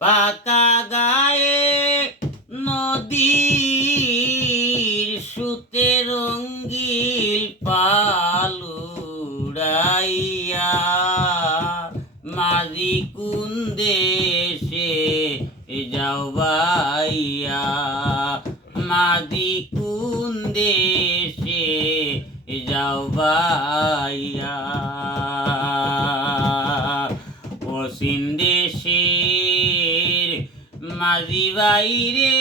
পাকা গায়ে নদীর সুতে রঙ্গিল পালুড়াইয়া মাঝি কোন দেশে যাও বাইয়া, মাঝি কোন দেশে যাও বাইয়া। অসীন দেশের মাঝি বাইরে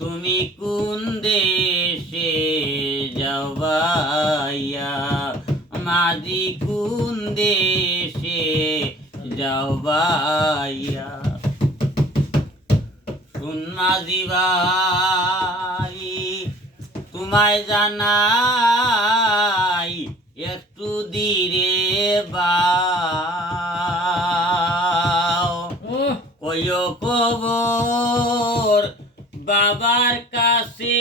তুমি কোন দেশে যাও বাইয়া, মাঝি কোন দেশে যাও বাইয়া। শুন মাঝি ভাই তোমায় জানাই একটু ধীরে বাও, কয়ো খবর বাবার কাছে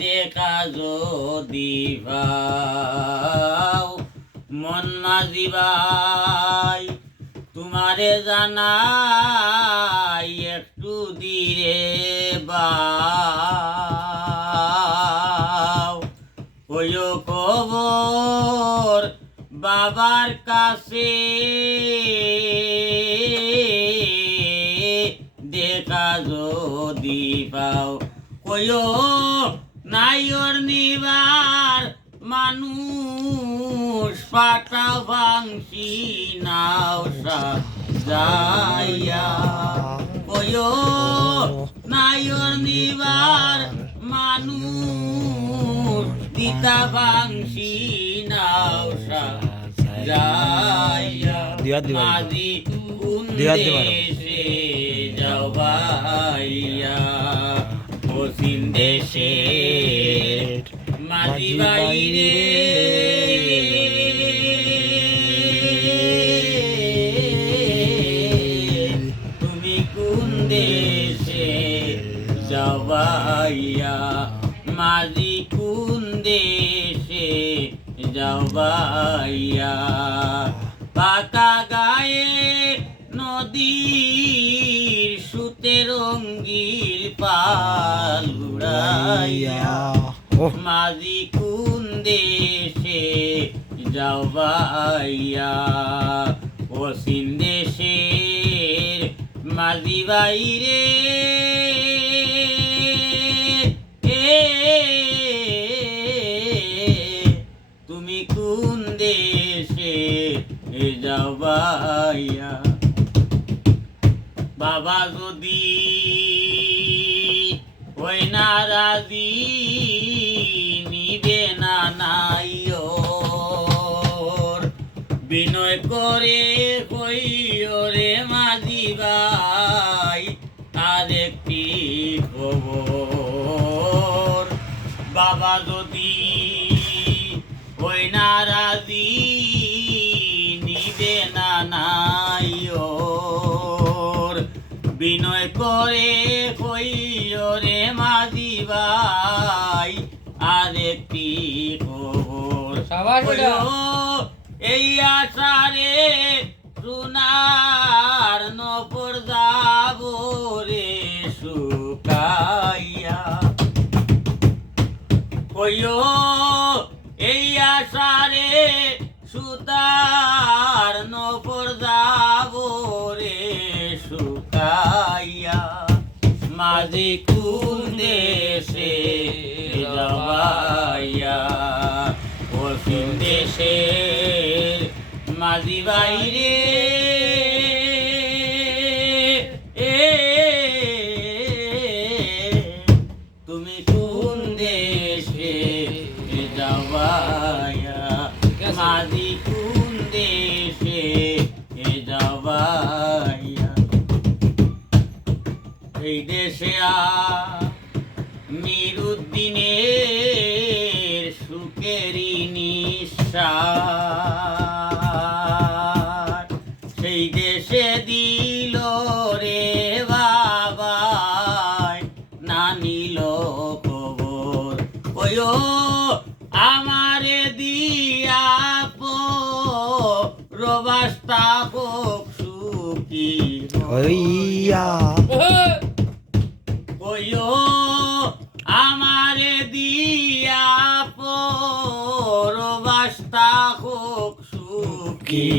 দেখা যদি পাও। মন মাঝি ভাই তোমারে জানাই একটু ধীরে বাও, কয়ো খবর বাবার কাছে দেখা যদি পাও। কয়ো নাইর নিবার মানুষ পাটা ভাঙছি নাও সাজাইয়া, কয়ো নাইর নিবার মানুষ দিতা ভাঙছি নাও সাজাইয়া। মাঝি কোন দেশে যাও বাইয়া, অসীন দেশে মাঝি বাইরে তুমি কোন দেশে যাও বাইয়া, মাঝি কোন দেশে যাও বাইয়া। পাকা গায়ে নদীর সুতে রঙ্গিল পালুড়াইয়া মাঝি কোন দেশে যাও বাইয়া, অসীন দেশের মাঝি বাইরে তুমি কোন দেশে যাও বাইয়া। বাবা যদি ওই না রাজি নিবে না নাইও, বিনয় করে কইও রে মাঝি ভাই আরেকটি খবর। বাবা যদি ওই না রাজি নিবে না নাইও, বিনয় করে কইও রে মাঝি ভাই আরেকটি খবর। এই আশারে সোনার নপর যাব রে শুকাইয়া, কইও এই আশারে সুতার নপর যাব রে শুকাইয়া। মাঝি কোন দেশে যাও বাইয়া, অসীন দেশের মাঝি বাইরে তুমি কোন দেশে যাও বাইয়া, মাঝি কোন দেশে যাও বাইয়া। এই দেশে নিরুদ্দিনের সুখেরি নিঃশ্বাস, সেই দেশে দিল রে বা বাস্তা হোক সুখী হইয়া কইও আমারে দিয়া পর বাস্তা হোক সুখী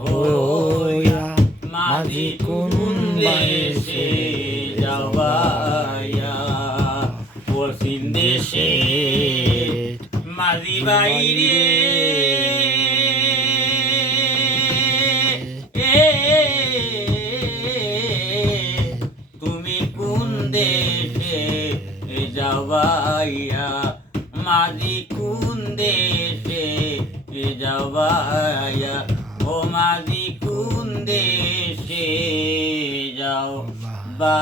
হইয়া মাঝি কোন দেশে যাওয়াইয়া পশ্চিম দেশে মাঝি বাইরে তুমি কোন দেশে যাওয়াইয়া মাঝি কোন দেশে যাওয়াইয়া ও মাঝি কোন দেশে যাও বা